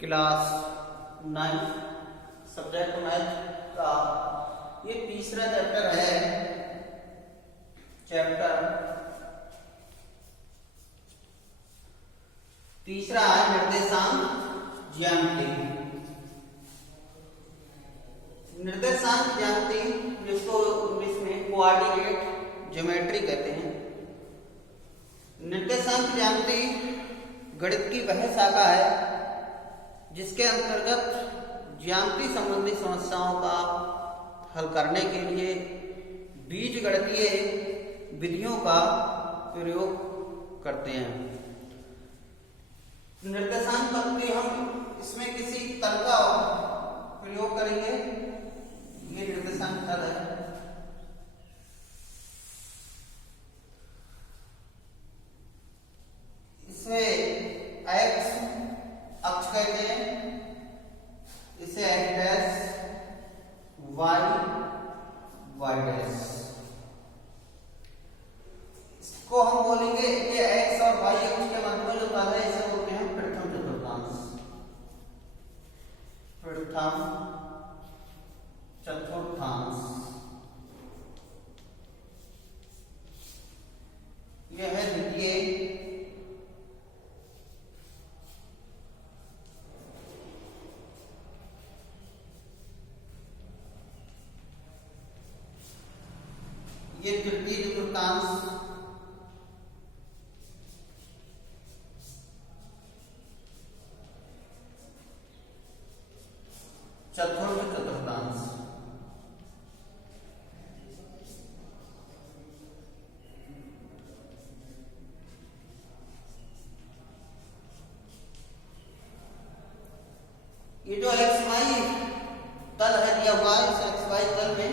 Class 9 subject math का ये तीसरा चैप्टर है। चैप्टर तीसरा है निर्देशांक ज्यामिति। निर्देशांक ज्यामिति जिसको इंग्लिश में कोऑर्डिनेट ज्योमेट्री कहते हैं। निर्देशांक ज्यामिति गणित की वह शाखा है जिसके अंतर्गत ज्यामिति संबंधी समस्याओं का हल करने के लिए बीजगणितीय विधियों का प्रयोग करते हैं। निर्देशांक पद्धति हम इसमें किसी तल का प्रयोग करेंगे। ये निर्देशांक तल है। इसमें x अक्ष कहते हैं, इसे x dash, y y dash. इसको हम बोलेंगे कि x और y अक्ष के मध्य में जो तल है इसे बोलते हैं प्रथम चतुर्थांश। प्रथम चतुर्थांश यह है द्वितीय ये तृतीय चतुर्थांश चतुर्थ चतुर्थांश। ये जो एक्स वाई तल है दिया हुआ है, इस एक्स वाई तल में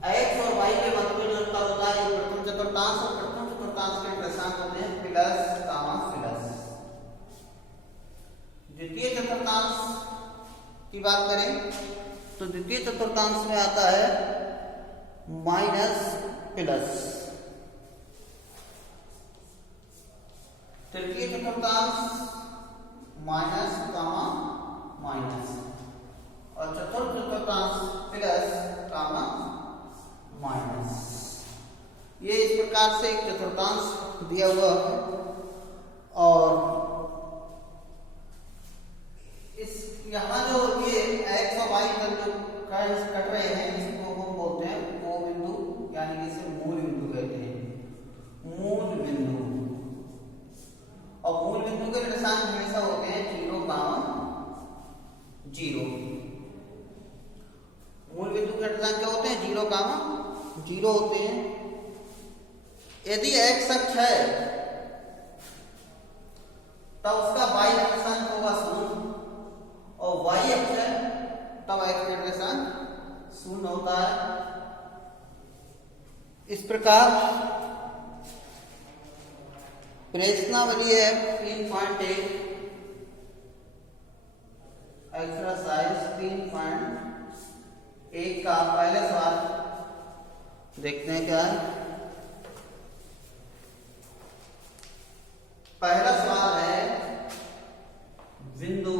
एक्स और वाई के मध्य में जो तल होता है ये प्रथम चतुर्थांश, और प्रथम चतुर्थांश के निर्देशांक होते हैं प्लस कामा प्लस। द्वितीय चतुर्थांश की बात करें तो द्वितीय चतुर्थांश में आता है माइनस प्लस। तृतीय चतुर्थांस माइनस कामा माइनस, और चतुर्थ चतुर्थांश प्लस कामा माइनस। ये इस प्रकार से एक चतुर्थांश दिया हुआ है। और इस यहाँ जो ये x और y तल जो कट रहे हैं इसको हम बोलते हैं वो बिंदु, यानी कि इसे मूल बिंदु कहते हैं। मूल बिंदु, और मूल बिंदु के निर्देशांक हमेशा होते हैं 0, 0। मूल बिंदु के निर्देशांक क्या होते हैं? 0, 0 होते हैं। यदि x अक्ष है तब उसका y निर्देशांक होगा 0, और y अक्ष है तब x निर्देशांक 0 होता है। इस प्रकार प्रश्नावली है 3.1 एक्सरसाइज 3.1 का पहला सवाल देखते हैं क्या है। पहला सवाल है बिंदु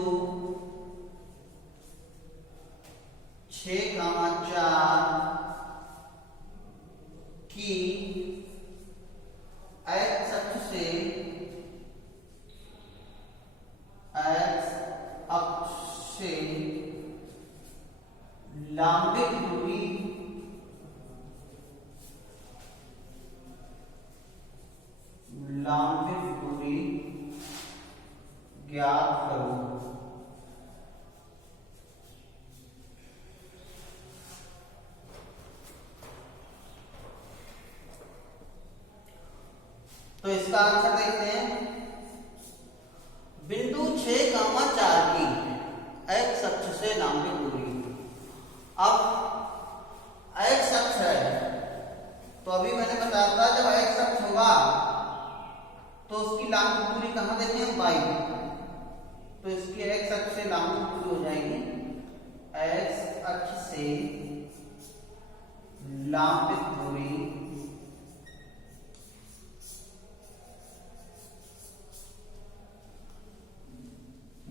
6,4 की x अक्ष से लंबित दूरी ज्ञात करो। तो इसका आंसर देखते हैं। बिंदु 6,4 की x अक्ष से लंबित दूरी। अब x अक्ष है तो अभी मैंने बताया था जब x अक्ष होगा तो उसकी लंबित दूरी कहां देते हैं? y। तो इसकी x अक्ष से लंबित दूरी हो जाएगी x अक्ष से लंबित दूरी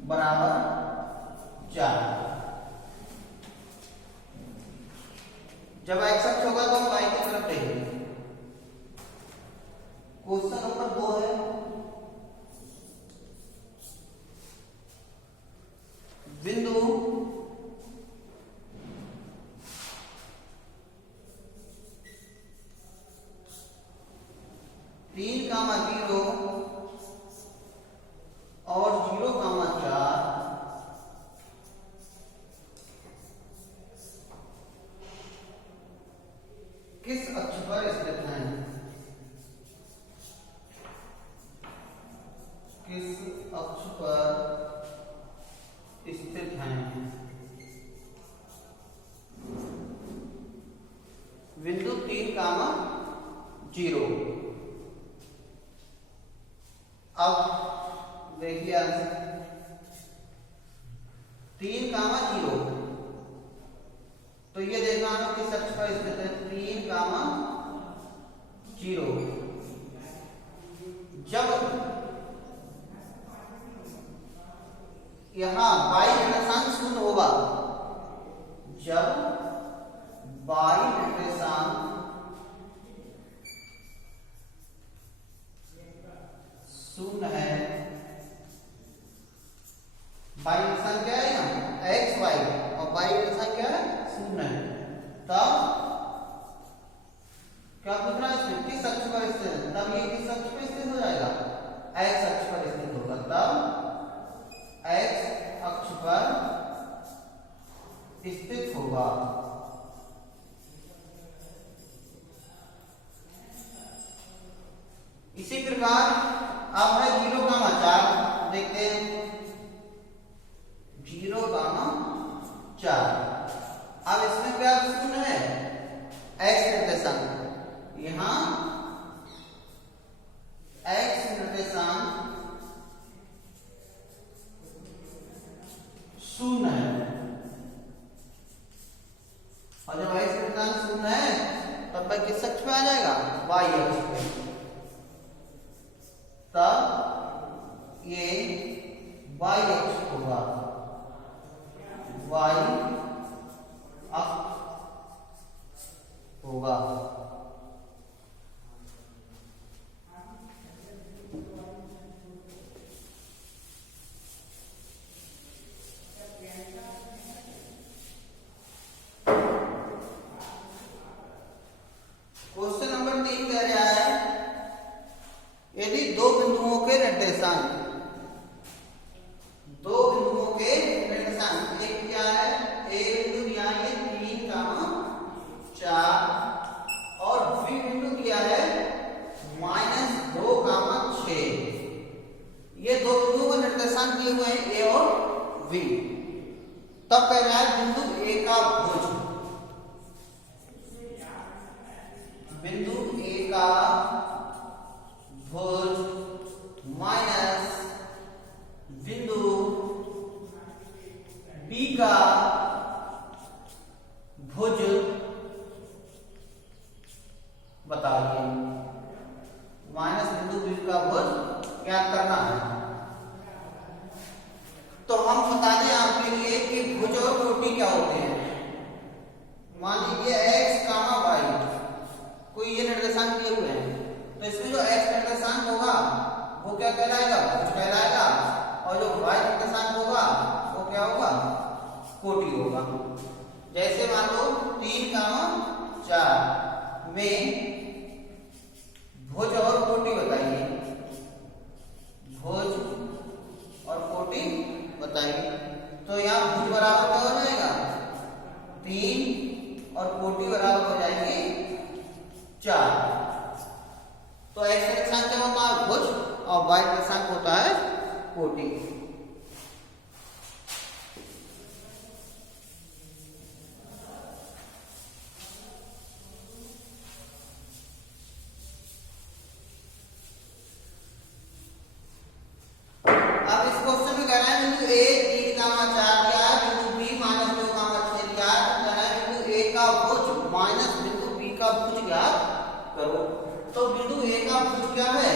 बराबर 4। जब x अक्ष होगा तो हम y की तरफ देंगे। क्वेश्चन नंबर 2 है, बिंदु तीन कामा 0 और 0,4 किस अक्ष पर स्थित हैं? किस अक्ष पर स्थित हैं? बिंदु 3,0। अब देखिए आंसर 3,0, तो ये देखना है किस अक्ष पर स्थित है। 3,0 जब यहां y निर्देशांक 0 होगा, जब y निर्देशांक 0 है, y निर्देशांक क्या है यहाँ x y और y निर्देशांक क्या है 0 है, तब क्या पूछ रहा है इसमें किस अक्ष पर स्थित है? तब ये किस अक्ष पर स्थित हो जाएगा? x अक्ष पर स्थित होगा। तब x अक्ष पर स्थित होगा। इसी प्रकार अब है 0,4, देखते हैं 0,4। अब इसमें क्या 0 है? x निर्देशांक, यहां x निर्देशांक 0 है, और जब x निर्देशांक 0 है तब वह किस अक्ष पे आ जाएगा? y अक्ष पे। तब ये y अक्ष होगा, y अक्ष होगा। क्वेश्चन नंबर 3 कह रहा है, यदि दो बिंदुओं के निर्देशांक, एक क्या है, ए बिंदु दिया है 3,4 और बी बिंदु दिया है -2,6। ये दो बिंदुओं का निर्देशांक दिए हुए हैं ए और बी। तब कह रहा है बिंदु ए का भुज, बिंदु ए का भुज माइनस बिंदु बी का भुज बताइए। माइनस बिंदु बी का भुज क्या करना है? तो हम बता दें आपके लिए कि भुज और कोटि क्या होते हैं। मान लीजिए x, y कोई ये निर्देशांक दिए हुए हैं, तो इसमें जो x निर्देशांक होगा वो क्या कहलाएगा? भुज कहलाएगा, और जो y निर्देशांक होगा वो क्या होगा? कोटि होगा। जैसे मान लो 3,4 में भुज और कोटि बताइए, भुज और कोटि बताइए। तो यहाँ भुज बराबर क्या हो जाएगा? 3 और कोटि बराबर हो जाएगी 4। तो x निर्देशांक क्या होता है? भुज, और y निर्देशांक होता है कोटि। अब इस क्वेश्चन में कह रहा है बिंदु ए 3,4 दिया है, बिंदु बी -2,6 दिया है, तो कह रहा है बिंदु ए का भुज माइनस बिंदु बी का भुज ज्ञात करो। तो बिंदु ए का भुज क्या है?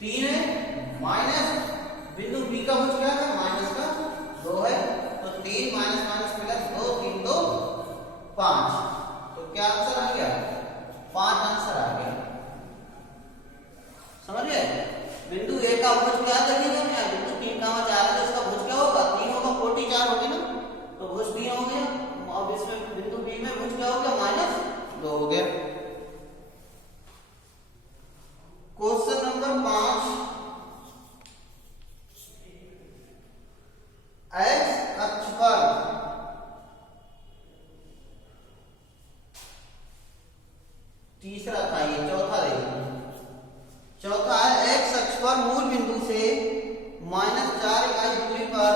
3 है, माइनस बिंदु बी का भुज क्या है? 5। तो क्या आंसर आ गया? 5 आंसर आ गया। समझ गए? बिंदु ए का भुज क्या देखिएगा मैं, बिंदु 3 का 4 है तो इसका भुज क्या होगा? 3 होगा, 44 होगी ना, तो भुज 3 हो गया। अब इसमें बिंदु बी में भुज क्या हो गया? -2 हो गया। क्वेश्चन नंबर 5, एक्स अक्ष पर तीसरा था, ये चौथा देखिए। चौथा है एक्स अक्ष पर मूल बिंदु से -4 इकाई दूरी पर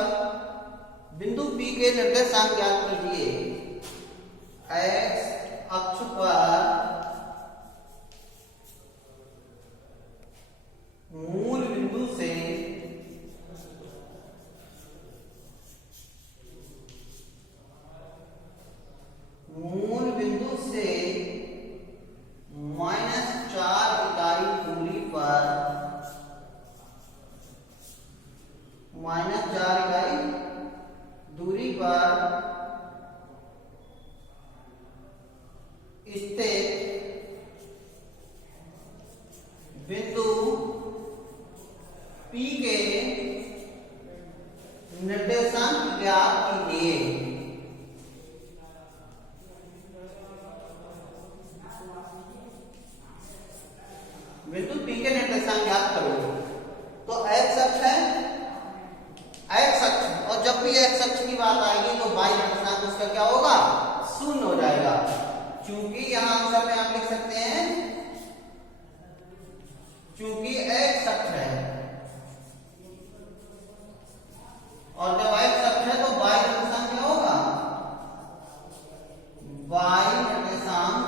बिंदु P के निर्देशांक ज्ञात कीजिए। एक्स अक्ष पर मूल बिंदु से -4 इकाई दूरी पर स्थित बिंदु P के निर्देशांक ज्ञात कीजिए। बिंदु P के निर्देशांक ज्ञात करो। तो x अक्ष है, x अक्ष, और जब भी x अक्ष की बात आएगी तो y निर्देशांक उसका क्या होगा? 0 हो जाएगा। क्योंकि यहां आंसर में आप लिख सकते हैं, क्योंकि x अक्ष है और जब x अक्ष है तो y निर्देशांक क्या होगा? y निर्देशांक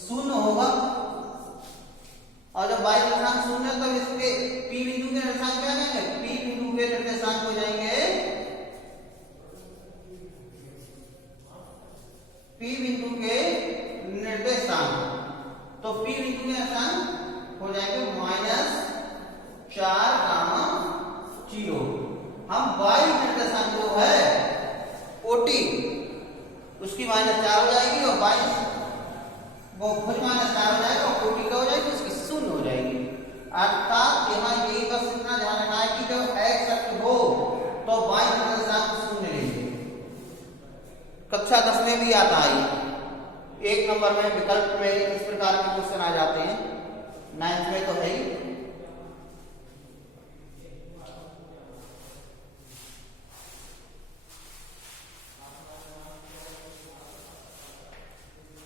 0 होगा। और जब y निर्देशांक 0 है तो इसके P बिंदु के निर्देशांक क्या कहेंगे? P बिंदु के निर्देशांक हो जाएंगे P बिंदु के निर्देशांक। तो P बिंदु के निर्देशांक हो जाएंगे -4, 0। हम y निर्देशांक जो है OT उसकी -4 हो जाएगी और वो खुद -4 हो जाएगा और कोटि क्या हो जाएगी? उसकी 0 हो जाएगी। अर्थात यहाँ यही बस इतना ध्यान रखना है कि जब x अक्ष हो तो y निर्देशांक 0 लेंगे। कक्षा 10 में भी आता है, 1 नंबर में विकल्प में इस प्रकार के क्वेश्चन आ जाते हैं, 9th में तो है ही।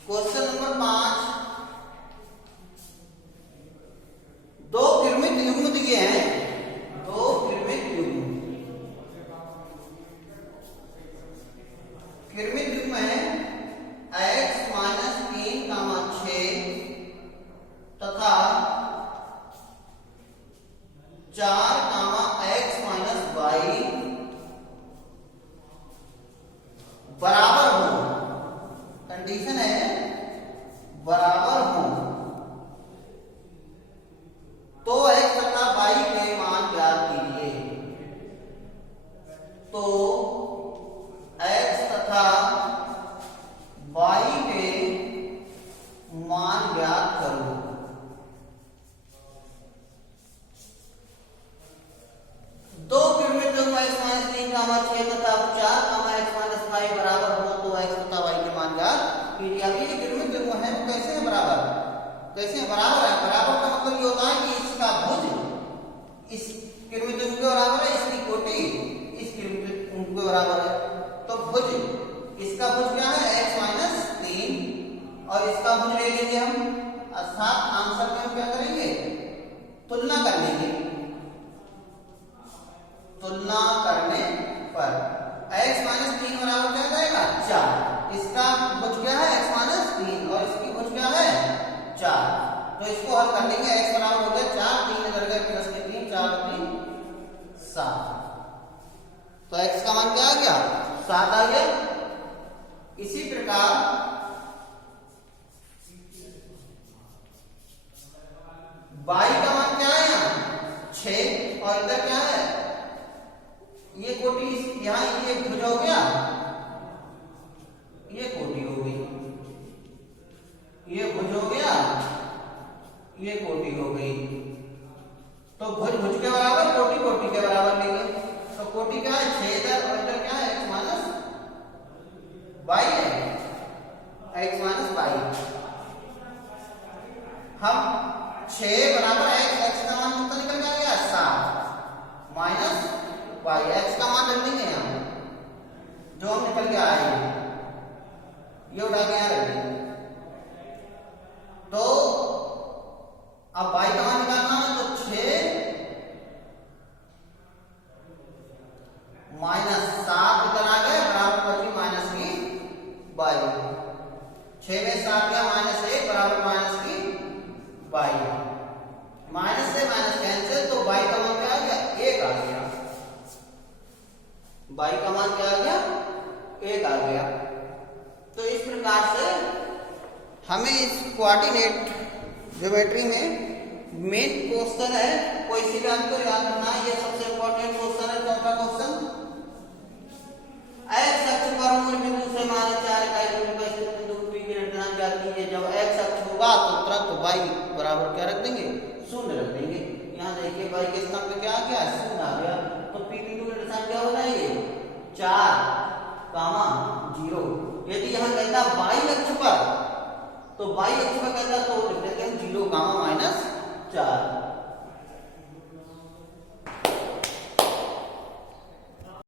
क्वेश्चन नंबर 5, 2 किरमित युग्म दिए हैं, 2 किरमित युग्म। किरमित युग्म है x - 3, 6 तथा 4, x - y बराबर हो। कंडीशन है बराबर हो तो x तथा y के मान ज्ञात कीजिए। तो x तथा y के मान ज्ञात करो। दो किरमित युग्म x - 3, 6 तथा 4, x - y बराबर हो तो x तथा y के मान ज्ञात कीजिए। अब ये किरमित युग्म है वो कैसे है बराबर? कैसे है बराबर है? बराबर का मतलब ये होता है कि इसका भुज इस किरमित युग्म के बराबर है, इसकी कोटि इस किरमित युग्म के बराबर है। तो भुज, इसका भुज क्या है? x - 3 और इसका भुज ले लेंगे हम, अर्थात आंसर में हम क्या करेंगे? तुलना कर लेंगे। तुलना करने पर x - 3 बराबर क्या जाएगा? 4। इसका भुज क्या है? x - 3 और इसकी भुज क्या है? 4। तो इसको हल कर लेंगे। x बराबर हो गया 4, 3 इधर गए प्लस में 3, 4 3 7। तो x का मान क्या आ गया? 7 आ गया। इसी प्रकार y का मान क्या है? यहाँ 6 और इधर क्या है? ये कोटि, यहाँ ये भुज हो गया, ये कोटि। वाई, एक्स का मान रख देंगे यहाँ जो हम निकल के आए हैं, ये उठा के यहाँ रख देंगे। तो अब वाई का मान निकालना है, तो 6 माइनस 7 इधर आ गए बराबर बची माइनस की बाई। 6 में 7 गया माइनस 1 बराबर माइनस की बाई। माइनस से माइनस कैंसिल, तो बाई का मान क्या आ गया? 1 आ गया। बाई का मान क्या आ गया? 1 आ गया। तो इस प्रकार से हमें इस कोऑर्डिनेट ज्योमेट्री में मेन क्वेश्चन है, कोई इसीलिए हमको याद रखना है, ये सबसे इंपॉर्टेंट क्वेश्चन है। चौथा क्वेश्चन, एक्स अक्ष पर मूल बिंदु से -4 इकाई दूरी पर स्थित बिंदु P की निर्देशांक ज्ञात कीजिए। जब एक्स अक्ष होगा तो तुरंत y बराबर क्या रख देंगे? 0 रख देंगे। यहाँ देखिए y के स्थान पे क्या आ गया? 0 आ गया। तो P बिंदु की निर्देशांक क्या हो जाएंगे? 4, 0। यदि यहाँ कहता y अक्ष पर, तो y अक्ष पर कहता तो लिख देते हैं 0, -4।